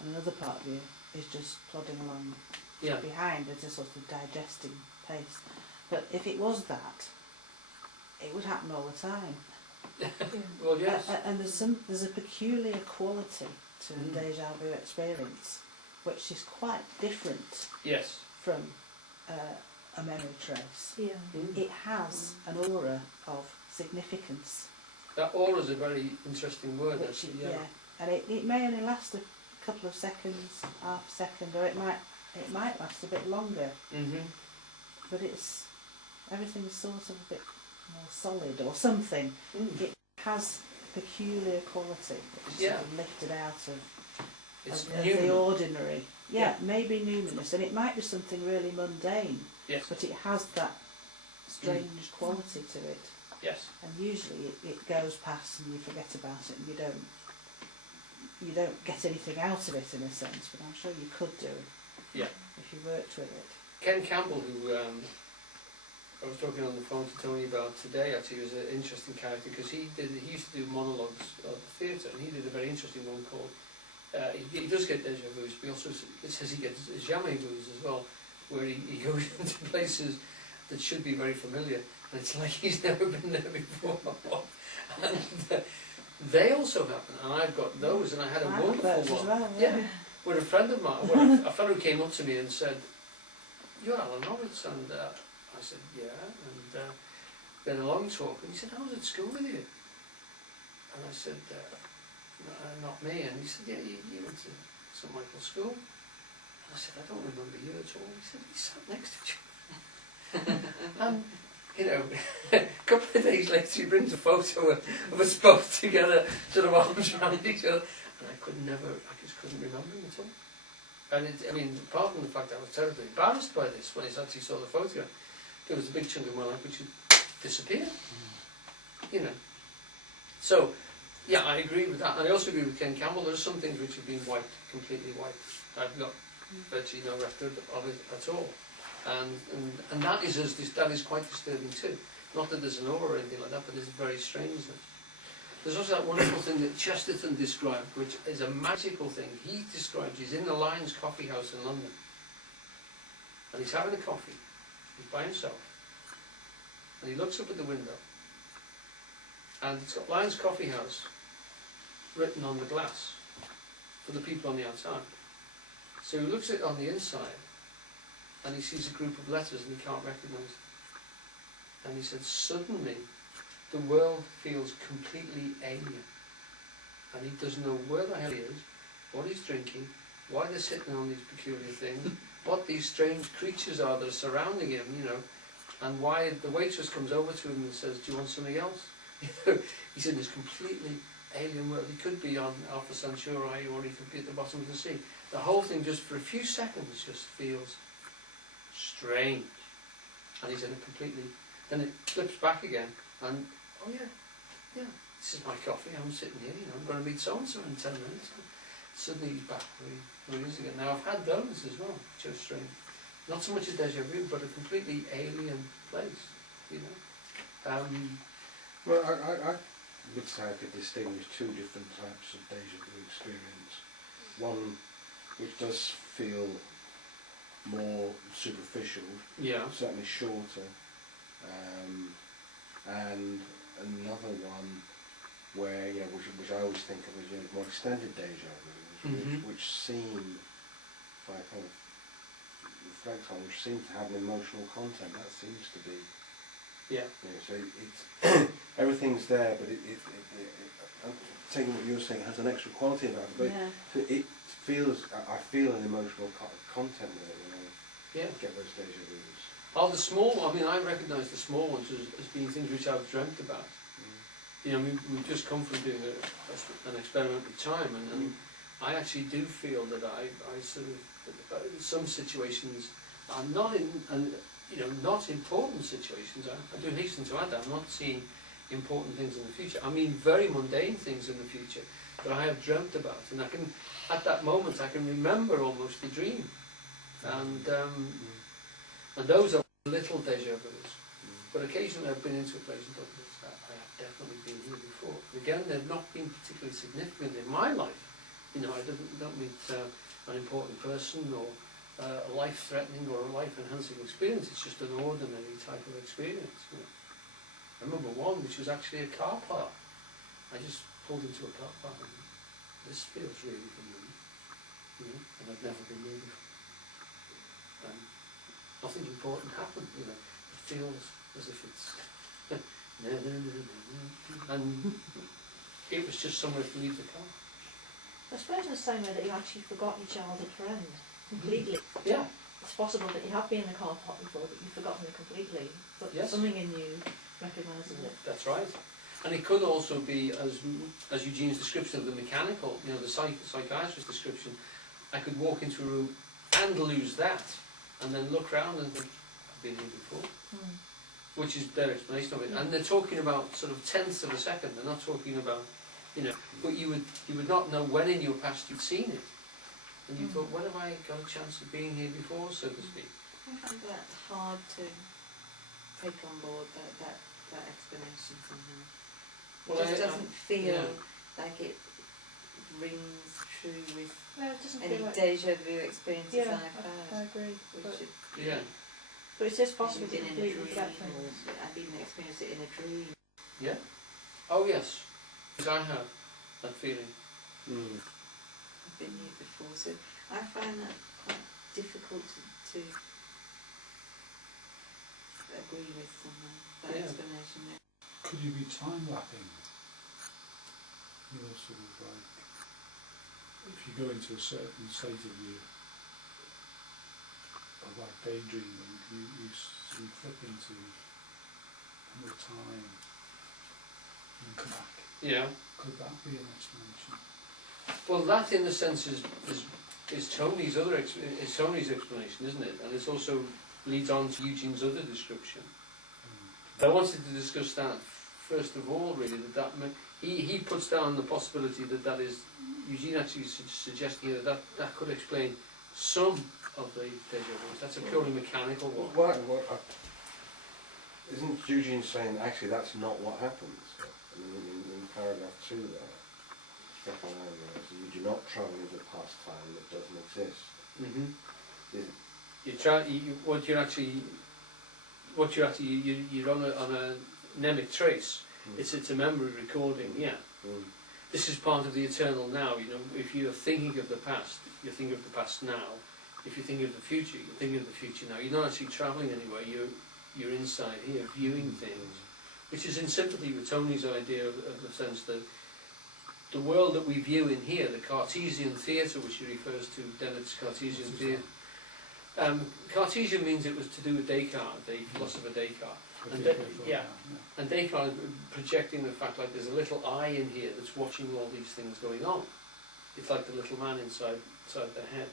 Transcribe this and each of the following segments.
and another part of you is just plodding along behind at a sort of digesting pace. But if it was that, it would happen all the time. Well, yes. And there's a peculiar quality to a deja vu experience, which is quite different from a memory trace. It has an aura of significance. That aura is a very interesting word, actually. And it may only last a couple of seconds, half a second, or it might last a bit longer. But everything's sort of a bit more solid or something. It has peculiar quality. It's sort of lifted out of the ordinary. Maybe numinous, and it might be something really mundane. But it has that strange quality to it. And usually it goes past and you forget about it, and you don't get anything out of it in a sense. But I'm sure you could do if you worked with it. Ken Campbell, who I was talking on the phone to Tony about today, actually was an interesting character, because he used to do monologues at the theatre, and he did a very interesting one called he does get deja vus, but he also says he gets jamais vus as well, where he goes into places that should be very familiar, and it's like he's never been there before. And they also happen, and I've got those, and I had a wonderful one. Well, With a friend of mine, a fellow came up to me and said, "You're Alan Roberts," and I said, "Yeah," and we had a long talk, and he said, "I was at school with you," and I said, "Not me," and he said, "Yeah, you went to St Michael's School," and I said, "I don't remember you at all." He said, "We sat next to each other," and you know, a couple of days later he brings a photo of us both together, sort of arms around each other, and I just couldn't remember him at all. And I mean, apart from the fact that I was terribly embarrassed by this when I actually saw the photograph, there was a big chunk of my life which had disappeared. You know. So, yeah, I agree with that. And I also agree with Ken Campbell. There are some things which have been wiped, completely wiped. I've got virtually no record of it at all. And that is quite disturbing too. Not that there's an aura or anything like that, but it's very strange. There's also that wonderful thing that Chesterton described, which is a magical thing. He describes, he's in the Lions Coffee House in London, and he's having a coffee. He's by himself, and he looks up at the window, and it's got Lions Coffee House written on the glass for the people on the outside. So he looks at it on the inside, and he sees a group of letters, and he can't recognise it. And he said, suddenly, the world feels completely alien, and he doesn't know where the hell he is, what he's drinking, why they're sitting on these peculiar things, what these strange creatures are that are surrounding him, you know, and why the waitress comes over to him and says, "Do you want something else?" He's in this completely alien world. He could be on Alpha Centauri, or he could be at the bottom of the sea. The whole thing, just for a few seconds, just feels strange, and he's in a completely. Then it flips back again, and oh yeah, this is my coffee, I'm sitting here, you know, I'm going to meet so-and-so in 10 minutes. And suddenly he's back where he is again. Now I've had those as well, which are strange. Not so much a deja vu, but a completely alien place, you know. Well, I would say I could distinguish two different types of deja vu experience. One which does feel more superficial, certainly shorter, and another one where, which I always think of as more extended deja vu, which seem, if I kind of reflect on, which seem to have an emotional content. That seems to be, so it's everything's there, but I'm taking what you're saying, it has an extra quality about it, but it feels, I feel an emotional content with it when I get those deja vus. Oh, the small one, I mean, I recognise the small ones as being things which I've dreamt about. You know, we've just come from doing an experiment with time, and I actually do feel that I sort of, in some situations, are not in, and you know, not important situations. I do hasten to add that I'm not seeing important things in the future. I mean, very mundane things in the future that I have dreamt about, and I can, at that moment, I can remember almost the dream, and those are little deja vus. But occasionally I've been into a place and thought, I have definitely been here before. But again, they've not been particularly significant in my life, You know, I don't meet an important person or a life-threatening or a life-enhancing experience. It's just an ordinary type of experience. You know. I remember one which was actually a car park. I just pulled into a car park and this feels really familiar. You know, and I've never been there before. Nothing important happened. You know, it feels as if it's and it was just somewhere to leave the car. I suppose in the same way that you actually forgot your childhood friend completely. Yeah. It's possible that you have been in the car park before, but you've forgotten it completely. But Yes. something in you recognises it. That's right. And it could also be, as Eugene's description of the mechanical, you know, the psychiatrist's description, I could walk into a room and lose that, and then look around and think, I've been here before. Which is their explanation of it. And they're talking about sort of tenths of a second. They're not talking about, you know, but you would not know when in your past you'd seen it. And you thought, when have I got a chance of being here before, so to speak? I find that hard to take on board, that explanation somehow. Well, It just doesn't feel yeah. like it rings true with No, it doesn't any feel like... deja vu experiences Yeah, I've I had. agree. Which Yeah. But it's just possible possibly to been in a completely dream, forget things. or I've even experienced it in a dream. Yeah? Oh, yes. Because I have that feeling. I've been here before, so I find that quite difficult to agree with somehow, that Yeah. explanation there. Could you be time lapping? You know, sort of like, if you go into a certain state of you, of like daydreaming, you sort of flip into another time and come back. Yeah. Could that be an explanation? Well, that in a sense is Tony's is Tony's explanation, isn't it? And it also leads on to Eugene's other description. I wanted to discuss that first of all, really. He puts down the possibility that is Eugene actually suggesting here that could explain some of the deja vu. That's a purely mechanical one. Isn't Eugene saying actually that's not what happens? I mean, in paragraph 2 there, second line there, so you do not travel into past time that doesn't exist. You're on a mnemic trace. It's a memory recording. Yeah. This is part of the eternal now. You know, if you're thinking of the past, you're thinking of the past now. If you think of the future, you're thinking of the future now. You're not actually travelling anywhere. You're inside here, viewing things, which is in sympathy with Tony's idea of the sense that the world that we view in here, the Cartesian theatre, which he refers to, Dennett's Cartesian theatre. Cartesian means it was to do with Descartes, the philosopher Descartes. And Descartes projecting the fact like there's a little eye in here that's watching all these things going on. It's like the little man inside their head.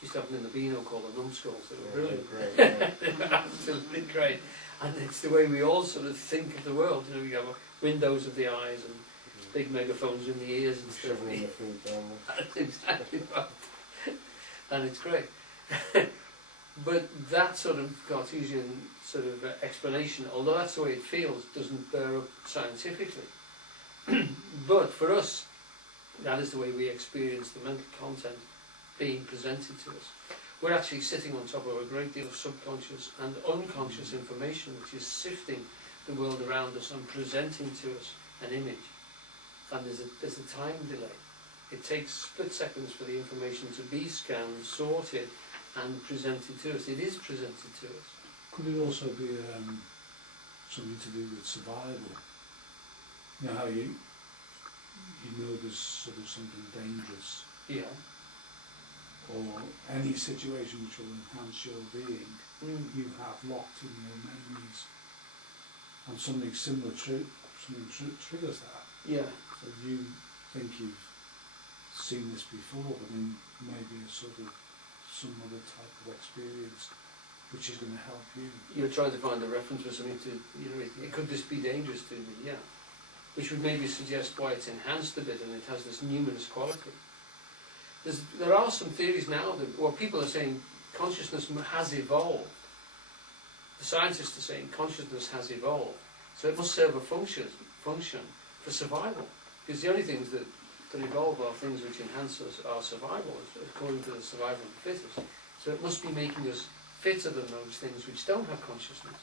Used to have them in the Beano called the numbskulls. They were brilliant. Great. They were absolutely great. And it's the way we all sort of think of the world. You know, we have windows of the eyes and big megaphones in the ears and stuff. Shoveling the food down there. That's exactly right. And it's great. But that sort of Cartesian sort of explanation, although that's the way it feels, doesn't bear up scientifically. But for us, that is the way we experience the mental content being presented to us. We're actually sitting on top of a great deal of subconscious and unconscious information which is sifting the world around us and presenting to us an image. And there's a time delay. It takes split seconds for the information to be scanned, sorted and presented to us. It is presented to us. Could it also be something to do with survival? You know how you know there's sort of something dangerous, Yeah. or any situation which will enhance your being, you have locked in your memories, and something similar triggers that. Yeah. So you think you've seen this before, but then maybe a sort of some other type of experience which is going to help you. You're trying to find a reference for something to, you know, could this be dangerous to me? Yeah. Which would maybe suggest why it's enhanced a bit and it has this numinous quality. There are some theories now that, well, people are saying consciousness has evolved. The scientists are saying consciousness has evolved. So it must serve a function for survival. Because the only things that that evolve are things which enhance our survival, according to the survival of the fittest. So it must be making us fitter than those things which don't have consciousness.